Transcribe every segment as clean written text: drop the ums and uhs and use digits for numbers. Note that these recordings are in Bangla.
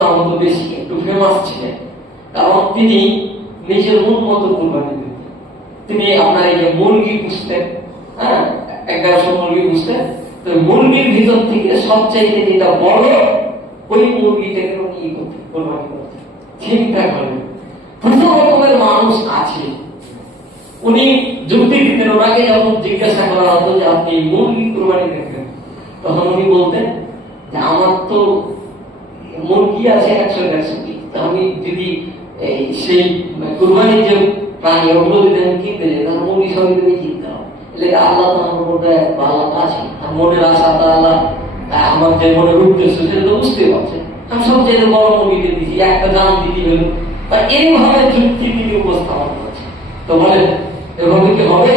মতো বেশি একটু ফেমাস ছিলেন, কারণ তিনি নিজের মন মতো কুরবানি দিতেন। তিনি আপনার এই যে মুরগি পুষতেন, হ্যাঁ, 1100 মুরগি পুষতেন, তো মুরগির ভিতর থেকে সবচাইতে যেটা বড় ওই মুরগিটাকে উনি করতেন, কুরবানি করতেন। চিন্তা করেন, প্রথম রকমের মানুষ আছে। উনি যুক্তি দিতেন, ওনাকে যখন জিজ্ঞাসা করা হতো যে আপনি মুরগি কুরবানি দেখবেন, তখন উনি বলতেন যে আমার তো মুরগি আছে 100-150টি, আমি যদি সেই কুরবানির যে প্রাণী ওগুলো যদি আমি কিনতে যাই, তাহলে মুরগি সবই যদি কিনতে হবে। এলে আল্লাহ তো আমার মধ্যে ভালো আছে, আর মনের আশা আল্লাহ আমার যে মনের উদ্দেশ্য সেটা তো বুঝতে পারছে, আমি সবচেয়ে বড় মুরগিতে দিচ্ছি, একটা দাম দিতে হলো। তা এইভাবে যুক্তি তিনি উপস্থাপন করছে। তো বলেন এভাবে কি হবে?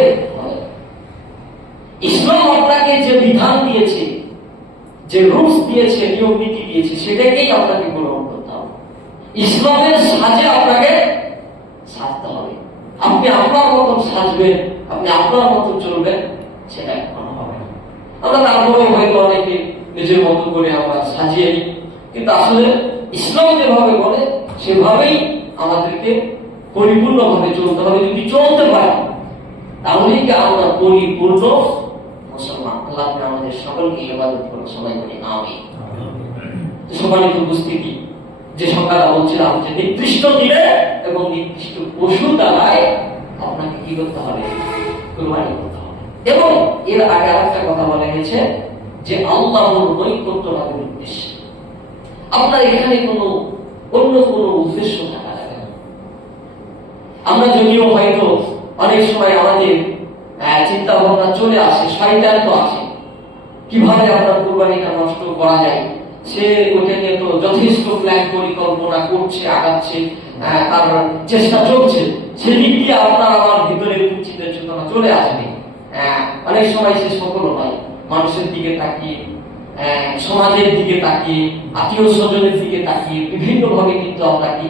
ইসলাম আপনাকে যে বিধান দিয়েছে, যে রুলস দিয়েছে, নিয়ম নীতি দিয়েছে, সেটাকেই আপনাকে গ্রহণ করতে হবে। ইসলামের সাজে আপনাকে সাজতে হবে। আপনি আপনার মতন সাজবেন, আপনি আপনার মতন চলবেন, সেটা কখনো হবে না। আমরা তারপরেও হয়তো অনেকে নিজের মতো করে আমরা সাজিয়ে নিই, কিন্তু আসলে ইসলাম যেভাবে বলে সেভাবেই আমাদেরকে পরিপূর্ণভাবে চলতে হবে। যদি চলতে পারি তাহলেই কি আমরা পরিপূর্ণ মুসলমান। আল্লাহ আমাদের সকলকে ইবাদত করুন, সবাই বলি আমিন। সম্মানিত উপস্থিতি, যে সংখ্যাটা বলছিলাম যে নির্দিষ্ট দিনে এবং নির্দিষ্ট পশু দ্বারায় আপনাকে কি করতে হবে? কুরবানি করতে হবে। এবং এর আগে আরেকটা কথা বলা গেছে যে আল্লাহর নৈকট্য লাভের উদ্দেশ্যে। আপনার এখানে কোনো অন্য কোনো উদ্দেশ্য থাকা যাবে না। আমরা যদিও হয়তো অনেক সময় আমাদের চিন্তা ভাবনা চলে আসে, শয়তান তো আছে, কিভাবে আপনার কুরবানিটা নষ্ট করা যায়, সে ওটা নিয়ে তো যথেষ্ট প্ল্যান পরিকল্পনা করছে, আগাচ্ছে, তার চেষ্টা চলছে। সেদিক দিয়ে আপনার আমার ভিতরে চিন্তা চেতনা চলে আসবে। অনেক সময় সে সফল হয় মানুষের দিকে তাকিয়ে, সমাজের দিকে তাকিয়ে, আত্মীয় স্বজনের দিকে তাকিয়ে বিভিন্ন ভাবে কিন্তু আমরা কি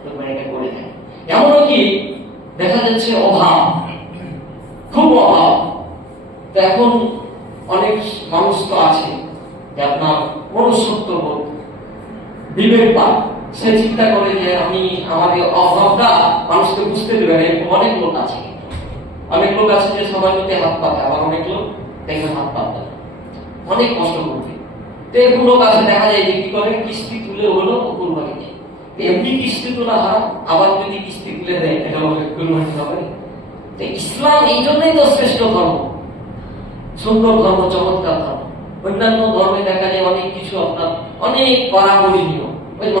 কুরবানিটা করে থাকি। এমনও কি দেখা যাচ্ছে অভাব, খুব অভাব। তো এখন অনেক মানুষ তো আছে যে আপনার মনুষ্যত্ববোধ, বিবেকবান, সে চিন্তা করে যে আমি আমাদের অভাবটা মানুষকে বুঝতে দেবে না। এরকম অনেক লোক আছে, অনেক লোক আছে যে সবাই মধ্যে হাত পাতে, আবার অনেক লোক দেখবে হাত পাতে অনেক কষ্ট করতে। তো এরকম লোক আছে দেখা যায় যে কি করে, কিস্তি তুলে হলো কুরবানি দেয়। এমনি কিস্তি তোলা হারাম, আবার যদি কিস্তি তুলে দেয় এটা হবে কুরবানি হবে। তো ইসলাম এই জন্যই তো শ্রেষ্ঠ ধর্ম, সুন্দর ধর্ম, চমৎকার ধর্ম। অন্যান্য ধর্মে দেখা যায় অনেক কিছু আপনার অনেক কড়াকড়ি নিয়ম,